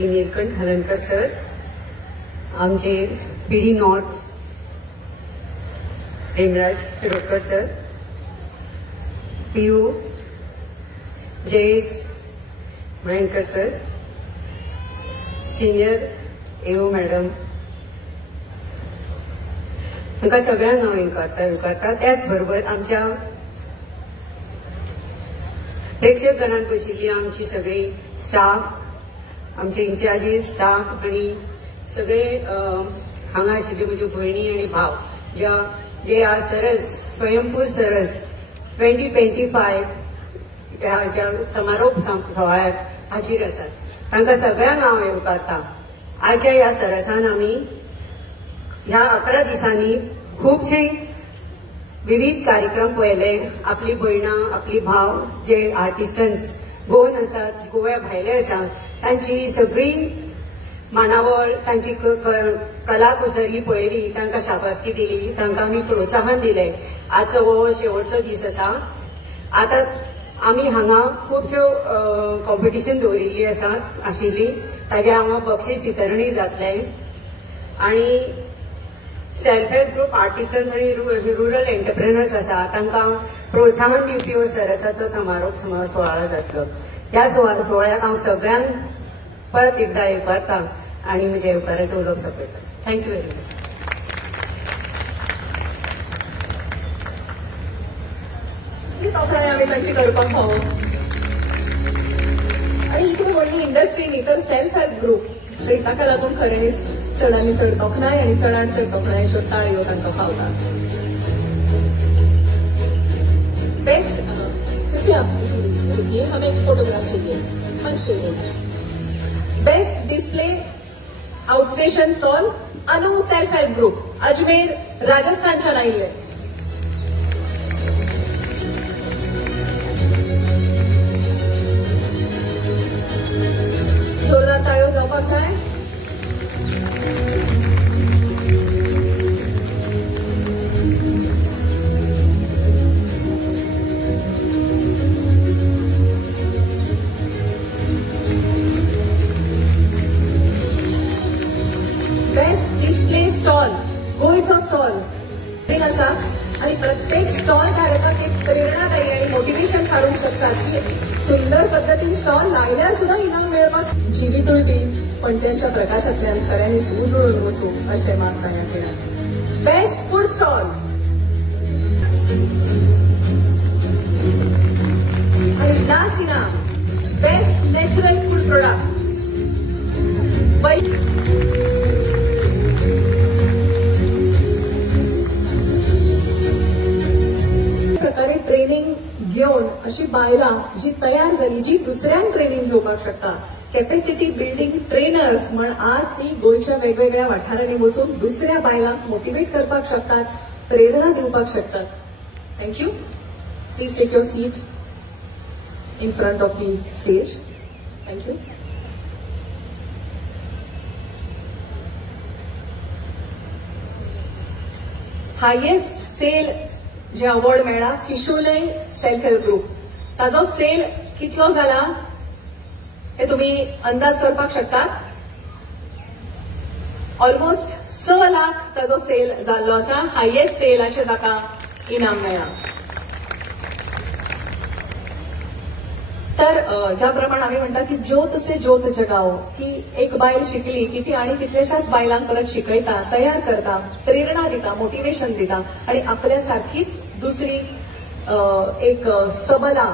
Nilkanth Harankar sir, आमचे PD north Hemraj Tirodkar sir, PO Jayesh Mayankar sir, senior AO madam, तांकां सगळ्यांक हांव येवकारता. त्याच बरोबर आमच्या प्रेक्षक गणांत बशिल्ली आमची सगळी स्टाफ, आमचे इंचार्जीस स्टाफ आणि सगळे हांगा आशिल्ले म्हज्यो भयणी आणि भाव जे आज सरस स्वयंपूर सरस 2025 ह्या समारोप सोहळ्यात हाजीर आसात. तांकां सगळ्यांक हांव येवकारता. आजच्या ह्या सरसान आमी ह्या 11 दिसांनी खूबशे विविध कार्यक्रम पळयले. आपली भयणां, आपली भाव जे आर्टिस्टन्स गोवन आसात, गोव्या भायले आसात, तांची सगळी मांडावळ, तांची कला कुसरी पळयली, तांकां शाबासकी दिली, तांकां आमी प्रोत्साहन दिलें. आजचो हो शेवटचो दीस आसा. आतां आमी हांगा खुबश्यो कॉम्पिटिशन दवरिल्ली आशिल्ली. ताजे हांगा बक्षीस वितरणय जातलें आणि सेल्फ हेल्प ग्रुप आर्टिस्टन्स आणि रुरल एंटरप्रेनर्स आसा तांकां प्रोत्साहन दिवपी हो सरसाचो समारोप सुवाळो जातलो. ह्या सुवाळ्याक हांव सगळ्यांक परत एकदा येवकारता आणि म्हज्या येवकाराचे उलोवप सोंपयता. Thank you very much. आम्ही तांची करपाक फावो आणि इतली व्हडली इंडस्ट्री न्ही तर सेल्फ हेल्प ग्रुप ताका लागून खरेंच चडांनी चड तोखणाय आणि चडांत चड तोखणायेच्यो ताळयो तांकां फावता. बेस्ट हमें एक फोटोग्राफ चाहिए. बेस्ट डिस्प्ले आउटस्टेशन स्टॉल अनु सेल्फ हेल्प ग्रुप अजमेर राजस्थानच्या आयिल्ले. जोरदार ताळयो जावपाक जाय. बेस्ट डिस्प्ले स्टॉल गोयचो स्टॉल आसा आणि प्रत्येक स्टॉल धारकाक एक प्रेरणादायी आणि मोटिवेशन थारूंक शकतात की सुंदर पद्धतीन स्टॉल लायल्यार सुद्धा इनाम मेळपाक जिवितूय बी पणट्यांच्या प्रकाशांतल्यान खऱ्यांनीच उजळून वचूं अशें मागता ह्या खेळांत. बेस्ट फूड स्टॉल आणि लास्ट इनाम बेस्ट नॅचरल फूड प्रोडक्ट. प्रकारे ट्रेनिंग घेऊन अशी बायलां जी तयार झाली, जी दुसऱ्यांक ट्रेनिंग घेवपाक शकता, कॅपॅसिटी बिल्डिंग ट्रेनर्स म्हण आज ती गोयच्या वेगवेगळ्या वाठारांनी वचून दुसऱ्या बायलांक मोटिवेट करपाक शकतात, प्रेरणा दिवपाक शकतात. Thank you. Please take your seat in front of the stage. Thank you. Highest sale जे अवॉर्ड मेळ्ळा किशोले सेल्फ हेल्प ग्रुप. ताजो सेल कितलो जाला ते तुम्ही अंदाज करपाक शकतात. ऑलमोस्ट 6 लाख ताजो सेल जाल्लो आसा. हायेस्ट सेलाचे जाका इनाम मेळ्ळा. तर ज्या प्रमाणे आम्ही म्हणटा की ज्योत से ज्योत जगाओ, की एक बायल शिकली की ती आणि कितल्याशाच बायलांक परत शिकयता, तयार करता, प्रेरणा दिता, मोटिवेशन दिता आणि आपल्या सारखीच दुसरी एक सबला,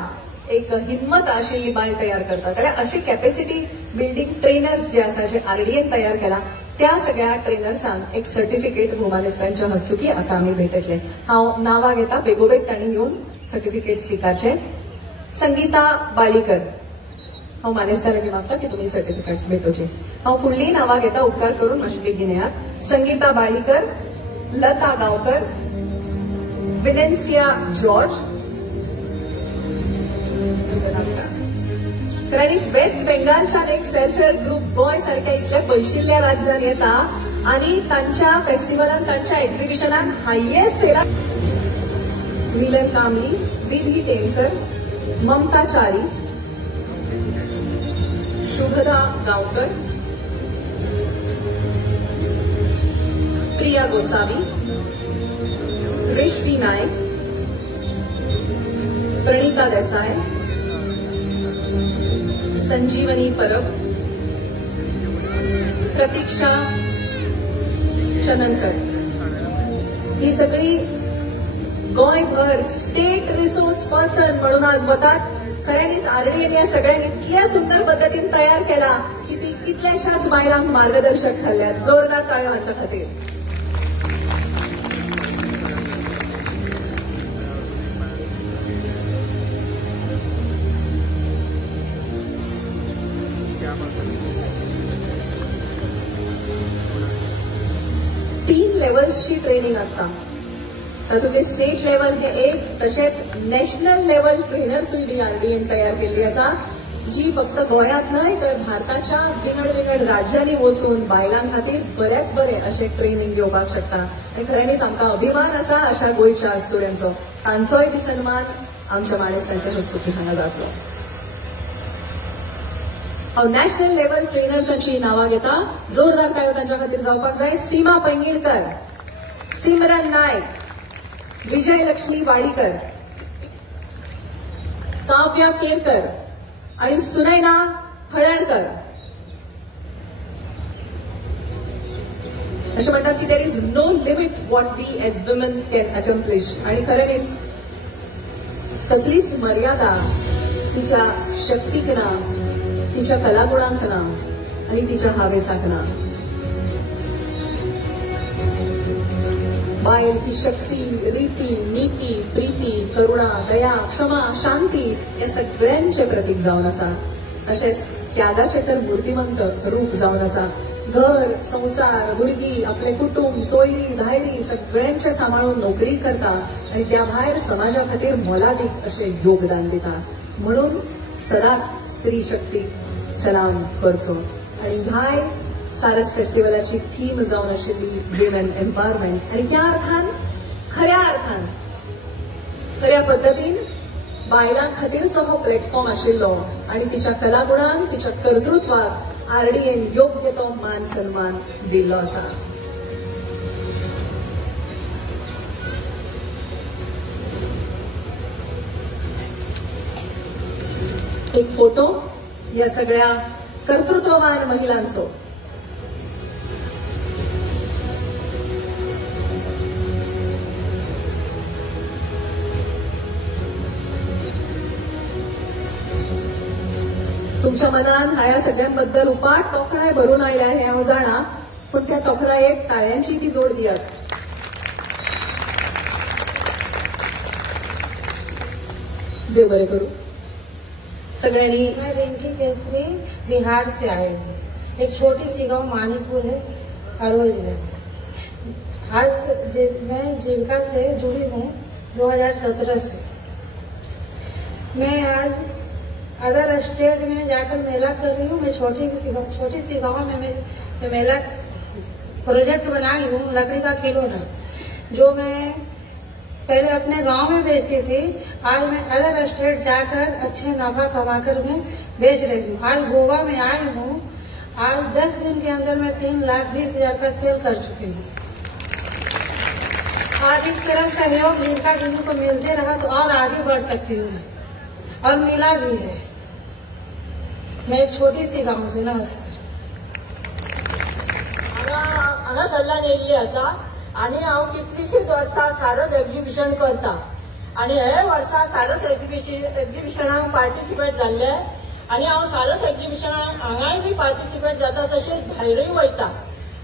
एक हिम्मत आशिल्ली बायल तयार करता. तर अशी कॅपॅसिटी बिल्डिंग ट्रेनर्स जे आसा, जे आरडीएन तयार केला, त्या सगळ्या ट्रेनर्सांक एक सर्टिफिकेट भोमालेस्तांच्या हस्तुकी आता आम्ही भेटतले. हांव नांवां घेता, बेगोबेग तांणी येवन सर्टिफिकेट स्विकारचे. संगीता बाळीकर, हांव मानेस्तार लागीं मागता की तुम्ही सर्टिफिकेट्स भेटोवचे. हांव फुडलीं नांवां घेता, उपकार करून मातशें बेगीन येयात. संगीता बाळीकर, लता गांवकर, विनेन्सिया जॉर्ज. कारण वेस्ट बेंगालच्यान एक सेल्फ हेल्प ग्रुप गोंय सारख्या इतल्या पयशिल्ल्या राज्यांत येता आणि तांच्या फेस्टिवलान, तांच्या एक्झिबिशनाक हायेस्ट सेला. मिलन कांबळी, विधी टेमकर, ममता चारी, शुभदा गावकर, विजया गोसावी, रेशमी नायक, प्रणिता देसाई, संजीवनी परब, प्रतीक्षा चननकर ही सगळी गोयभर स्टेट रिसोर्स पर्सन म्हणून आज वतात. खऱ्यांनीच आरडीएन या सगळ्यांनी इतल्या सुंदर पद्धतीने तयार केला की ती कितल्याशाच बायलांक मार्गदर्शक ठरल्यात. जोरदार ताळ्या हांच्या खातीर. तीन लेवल्सची ट्रेनिंग असता. तातूंतले स्टेट लेवल हे एक, तशेंच नॅशनल लेवल ट्रेनर्सूय बी आरडीएन तयार केल्ली आसा, जी फक्त गोंयांत न्हय तर भारताच्या विंगड राज्यांनी वचून बायलां खातीर बऱ्यात बरें अशें ट्रेनिंग घेवपाक शकता. आनी खऱ्यांनीच आमकां अभिमान आसा अशा गोंयच्या अस्तुऱ्यांचो. तांचोय बी सन्मान आमच्या मानेस्तांच्या हस्तुकी हांगा जातलो. हांव नॅशनल लेवल ट्रेनर्सांची नांवां घेता. जोरदार ताळयो तांच्या खातीर जावपाक जाय. सीमा पैंगीणकर, सिमरन नायक, विजयलक्ष्मी वाडीकर, काव्या केरकर आणि सुनैना हळणकर. असे म्हणतात की there is no limit what we as women can accomplish. आणि खऱ्यांनीच कसलीच मर्यादा तिच्या शक्तीक ना, तिच्या कलागुणांक ना आणि तिच्या हावेसाक ना. बायल ही शक्ती, रीती, नीती, प्रीती, करुणा, दया, क्षमा, शांती या सगळ्यांचे प्रतीक जावन आसा. तशेंच त्यागाचे तर मूर्तिमंत रूप जावन आसा. घर, संसार, भुरगीं, आपले कुटुंब, सोयरी, धायरी सगळ्यांचे सांबाळून नोकरी करता आणि त्या भायर समाजा खातीर मोलादीक अशें योगदान दिता. म्हणून सदांच स्त्री शक्तीक सलाम करचो. आणि ह्याय सारस फेस्टिवलाची थीम जावन आशिल्ली विमेन एम्पावरमेंट. आणि त्या अर्थान खऱ्या पद्दतीन बायलां खातीरचो हो प्लॅटफॉर्म आशिल्लो आणि तिच्या कलागुणांक, तिच्या कर्तृत्वाक आरडीएन योग्य तो मान सन्मान दिल्लो आसा. एक फोटो या सगळ्या कर्तृत्ववान महिलांचो. तुमच्या मनान ह्या सगळ्यांबद्दल उपाट तोखणाय भरून आयल्या हे हांव जाणा, पण त्या तोखणायेक ताळ्यांची बी जोड दियात. देव बरें करूं सगळ्यांनी. मैं रिंकी केसरी बिहार से आई हूँ. एक छोटी सी गांव मानीपुर है अरवल जिले में. आज मैं जीविका से जुड़ी हूँ 2017 से. मैं आज अदर स्टेट में जाकर मेला कर रही हूँ. मैं छोटी सी गांव में मैं मेला प्रोजेक्ट बनाई हूँ लकड़ी का खिलौना, जो मैं पहले अपने गांव में बेचती थी. आज मैं अदर स्टेट जाकर अच्छे नफा कमाकर मैं बेच रही हूँ. आज गोवा में आई हूँ. आज 10 दिन के अंदर मैं 3,20,000 का सेल कर चुकी हूँ. आज इस तरह सहयोग जिनका किसी को मिलते रहा तो और आगे बढ़ सकती हूँ मैं, और मिला भी है. मैं एक छोटी सी गांव से. नमस्कार. हांगा सरल्यान येयल्ली आसा आनी हांव कितलीशींच वर्सां सारस एक्झिबिशन करता. आनी हे वर्सा सारस एक्झिबिशनाक पार्टिसिपेट जाल्ले आनी हांव सारस एक्झिबिशनाक हांगाय बी पार्टिसिपेट जाता, तशेंच भायरूय वयता.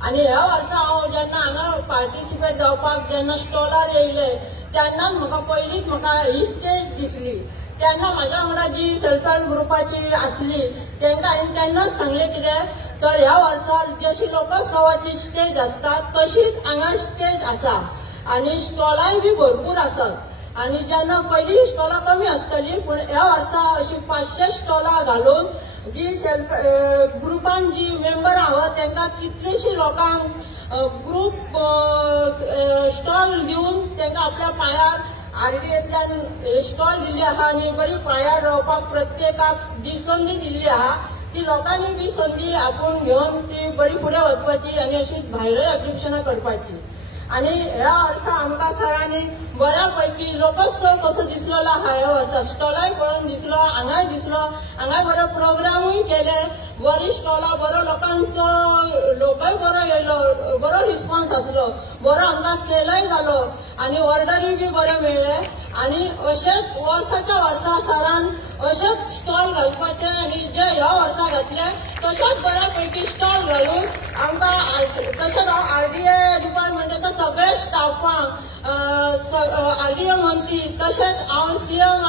आनी ह्या वर्सा हांव जेन्ना हांगा पार्टिसिपेट जावपाक जेन्ना स्टॉलार येयले तेन्नाच म्हाका पयलींच म्हाका ही स्टेज दिसली. तेन्ना म्हाज्या वांगडा जी सेल्फ हेल्प ग्रुपाची आसली तांकां हांवें तेन्नाच सांगलें कितें तर ह्या वर्सा जशी लोकोत्सवाची स्टेज आसता तशीच हांगा स्टेज आसा आनी स्टॉलाय बी भरपूर आसात. आनी जेन्ना पयलीं स्टॉलां कमी आसतालीं पूण ह्या वर्सा अशीं 500 स्टॉलां घालून जी सेल्फ ग्रुपान जी मेंबर आहात तांकां कितलीशीं लोकांक ग्रुप स्टॉल दिवन तांकां आपल्या पांयार आरडीएंतल्यान स्टॉल दिल्ली आहा आनी बरी पांयार रावपाक प्रत्येकाक जी संदी दिल्ली आहा ती लोकांनी बी संदी आपूण घेवन ती बरी फुडें वचपाची आनी अशी भायरूय एक्झिबिशनां करपाची. आणि ह्या वर्सा आमकां सरांनी बऱ्यापैकी लोकोत्सव कसो दिसलेलो आहा ह्या वर्सा स्टॉलाय पळोवन दिसलो हांगाय दिसलो हांगा बरो प्रोग्रामूय केले बरी स्टॉलां बरो लोकय बरो येयलो बरो रिस्पॉन्स आसलो बरो आमकां सेलय जालो आनी ऑर्डरी बी बरे मेळ्ळे आनी अशेंच वर्साच्या वर्सा सरान अशेंच स्टॉल घालपाचे आनी जे ह्या वर्सा घातले तशेंच बऱ्यापैकी स्टॉल घालून आमकां तशेंच हांव आरडीए डिपार्टमेंटाच्या सगळ्या स्टाफांक आरडीए मंत्री तशेंच हांव सीएम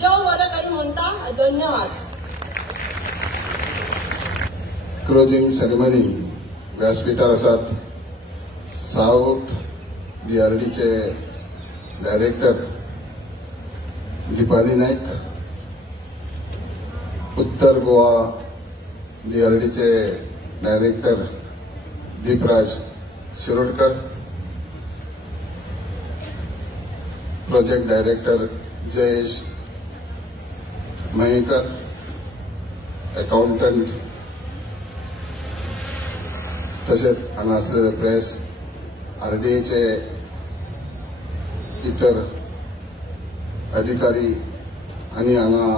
देव बरें करी म्हणटा धन्यवाद. क्लोजिंग सेरेमनी व्यासपीठार आसात साउथ बीआरडीचे डायरेक्टर दीपाली नायक, उत्तर गोवा बीआरडीचे director Deepraj Shirodkar, project director Jayesh Mayekar, accountant तसेच हांगा आसलेले प्रेस आरडीएचे इतर अधिकारी आणि हांगा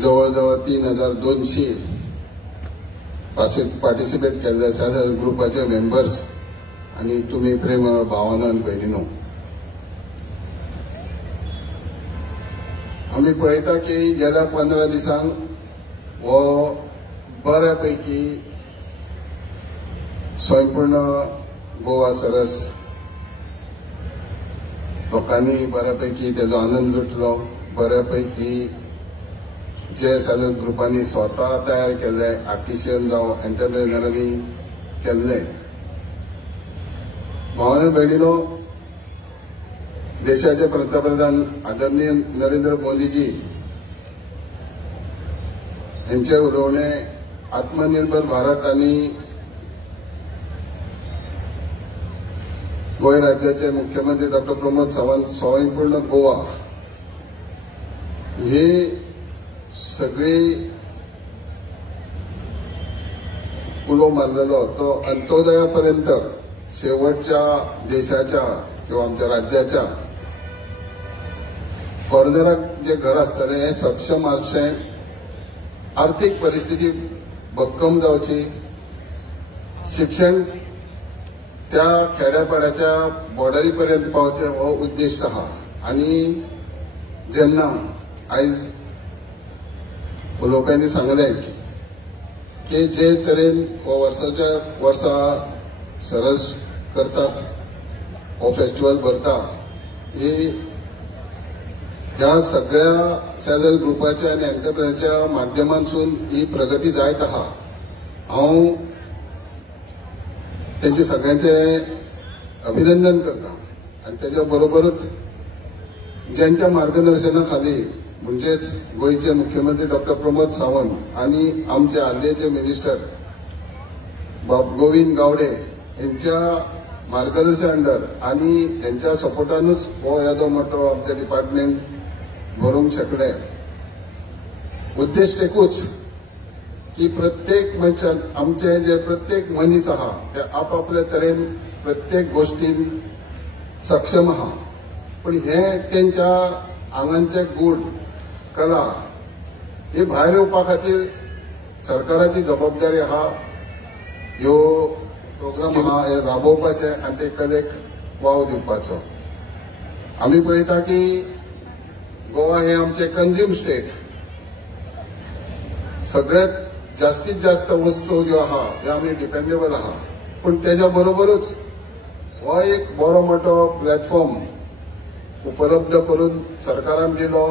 जवळजवळ 3200 पार्टिसिपेट केल्ले सेल्फ हेल्प ग्रुपाचे मेंबर्स आणि तुम्ही प्रेम भावानो आनी भयणीनो, आमी पळयता की गेल्या 15 दिसांक हो बऱ्यापैकी स्वयंपूर्ण गोवा सरस लोकांनी बऱ्यापैकी तेजो आनंद लुटलो. बऱ्यापैकी जे सेल्फ हेल्प ग्रुपांनी स्वता तयार केल्ले आर्टिशियन जावं एंटरप्रेनरांनी केल्ले. भावनो भयणीनो, देशाचे पंतप्रधान आदरणीय नरेंद्र मोदीजी यांचे उलोवणे आत्मनिर्भर भारत आणि गोंय राज्याचे मुख्यमंत्री डॉक्टर प्रमोद सावंत स्वयंपूर्ण गोवा ही सगळी उलो मारलेलो तो अंत्योदयापर्यंत शेवटच्या देशाच्या किंवा आमच्या राज्याच्या कॉर्नराक जे घर आसतलें हें सक्षम आसचें, आर्थीक परिस्थिती भक्कम जावची, शिक्षण त्या खेड्यापाड्याच्या बॉर्डरी पर्यंत पावचे हो उद्दिष्ट आहा. आणि जेन्ना आयज लोकांनी सांगलें की जे तरेन हो वर्साच्या वर्सा सरस करतात हो फेस्टिवल भरता ही ह्या सगळ्या सेल्फ हेल्प ग्रुपाच्या आनी एंटरप्रेनरच्या माध्यमांतसून ही प्रगती जायत आहा. हांव त्यांचे सगळ्यांचे अभिनंदन करता आणि त्याच्या बरोबरच ज्यांच्या मार्गदर्शनाखाली म्हणजेच गोयचे मुख्यमंत्री डॉक्टर प्रमोद सावंत आणि आमचे आरडीएचे मिनिस्टर गोविंद गावडे यांच्या मार्गदर्शन अंडर आणि यांच्या सपोर्टानूच हो येदो मोठो आमचे डिपार्टमेंट भरूंक शकले. उद्दिष्ट एकूच की प्रत्येक मनशान आमचे जे प्रत्येक मनीस आहा ते आपापल्या तरेन प्रत्येक गोष्टीन सक्षम आहा, पण हे त्यांच्या आंगांचे गूण कला ही भायर येवपा खातीर सरकाराची जबाबदारी आहा. ह्यो प्रोग्राम आहा हे राबोवपाचे आनी ते कलेक वाव दिवपाचो. आमी पळयता की गोवा हे आमचे कंझ्युम स्टेट, सगळ्यात जास्तीत जास्त वस्तू ज्यो आहा हे आमी डिपेंडेबल आहा, पण तेज्या बरोबरच हो एक बरो मोठो प्लॅटफॉर्म उपलब्ध करून सरकारान दिलो,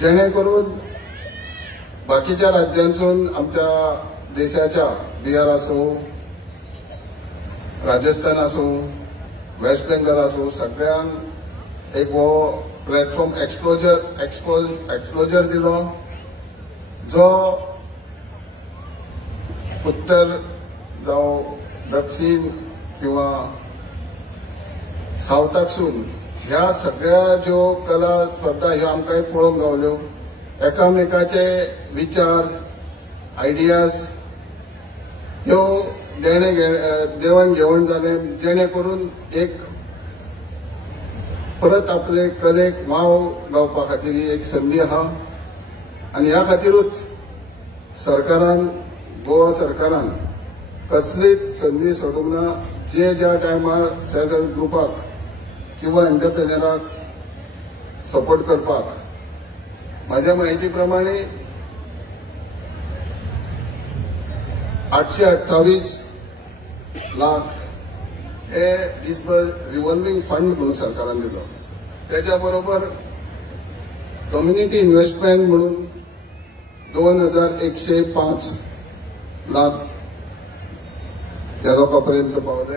जेणे करून बाकीच्या राज्यांसून आमच्या देशाच्या बिहार आसूं, राजस्थान आसूं, वेस्ट बेंगॉल आसूं सगळ्यांक एक हो प्लॅटफॉर्म एक्सप्लोजर दिलो, जो उत्तर जावं दक्षिण किंवा सावथाकसून ह्या सगळ्या ज्यो कला स्पर्धा ह्यो आमकां पळोवंक गावल्यो. एकामेकाचे विचार आयडियाज ह्यो देवण घेवण जालें, जेणे करून एक परत आपले कलेक वाव गावपा खातीर ही एक संदी आहा आनी ह्या खातीरूच सरकारान, गोवा सरकारान कसलीच संदी सोडूंक ना. ज्या टायमार सेल्फ हेल्प ग्रुपाक किंवा एंटरप्रेन्युराक सपोर्ट करपाक म्हाज्या माहिती प्रमाणे 828 लाख हे रिव्हॉल्विंग फंड म्हणून सरकारान दिलो. त्याच्या बरोबर कम्युनिटी इन्व्हेस्टमेंट म्हणून 2105 लाख ह्या लोकांपर्यंत पावले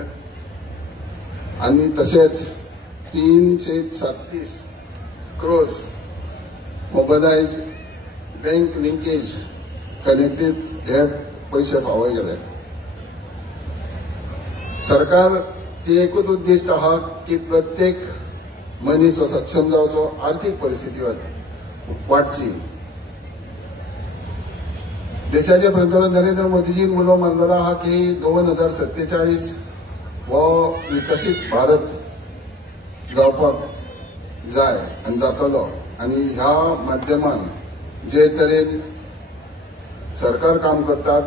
आणि तशेंच 337 crores मोबायलायज बँक लिंकेज कनेक्टेड हे पैसे फावय गेले. सरकारची एकूच उद्दिष्ट आहा की प्रत्येक मनीस हो सक्षम जावचो, आर्थीक परिस्थिती वाडची. देशाचे पंतप्रधान नरेंद्र मोदीजीन उलो मारलेलो आहा की 2047 हो विकसीत भारत जावपाक जाय आनी जातलो. आनी ह्या माध्यमान जे तरेन सरकार काम करतात,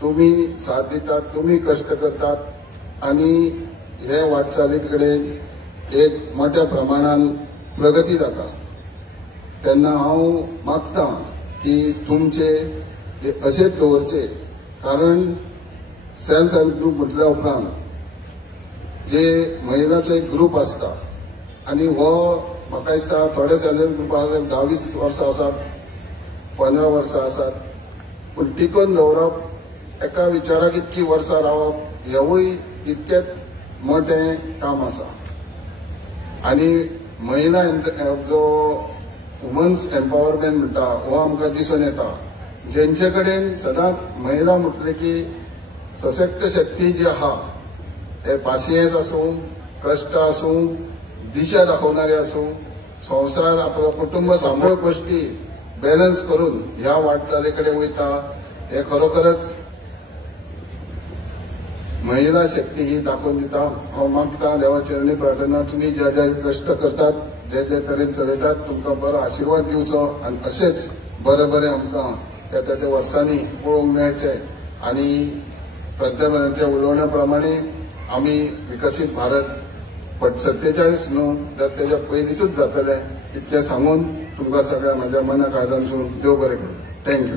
तुम्ही साथ दितात, तुम्ही कष्ट करतात आणि हे वाटचाली कडेन एक मोठ्या प्रमाणात प्रगती जाता. तेन्ना हांव मागतां की तुमचे अशेंच दवरचे, कारण सेल्फ हेल्प ग्रुप म्हटल्या उपरांत जे महिलांचो एक ग्रुप आसता आनी हो म्हाका दिसता थोडे सेल्फ हेल्प ग्रुपाक 10-20 वर्सां आसात, 15 वर्सां आसात, पूण टिकून दवरप, एका विचाराक इतकी वर्सां रावप हेवूय तितकेच मोठें काम आसा. आनी महिला जो वुमन्स एम्पावरमेंट म्हणटा हो आमकां दिसून येता. जेंचे कडेन सदांच महिला म्हटले की सशक्त शक्ती जी आहा ते पासियेंस आसूं, कश्ट आसूं, दिशा दाखोवणारे आसूं, संवसार आपलो कुटुंब सांबाळ गोष्टी बॅलन्स करून ह्या वाटचाली कडेन वयता. हे खरोखरच महिला शक्ती ही दाखोवन दिता. हांव मागता देवाचरणी प्रार्थना तुम्ही जे कश्ट करतात, जे तरेन चलयतात, तुमकां बरो आशिर्वाद दिवचो आनी अशेंच बरें आमकां त्या वर्सांनी पळोवंक मेळचे. आनी पंतप्रधानांच्या उलोवण्या प्रमाणे आमी विकसीत भारत 47 न्हू तर तेच्या पयलींतूच जातले इतकें सांगून तुमकां सगळ्या म्हाज्या मना काळजांसून देव बरें करूं. थँक्यू.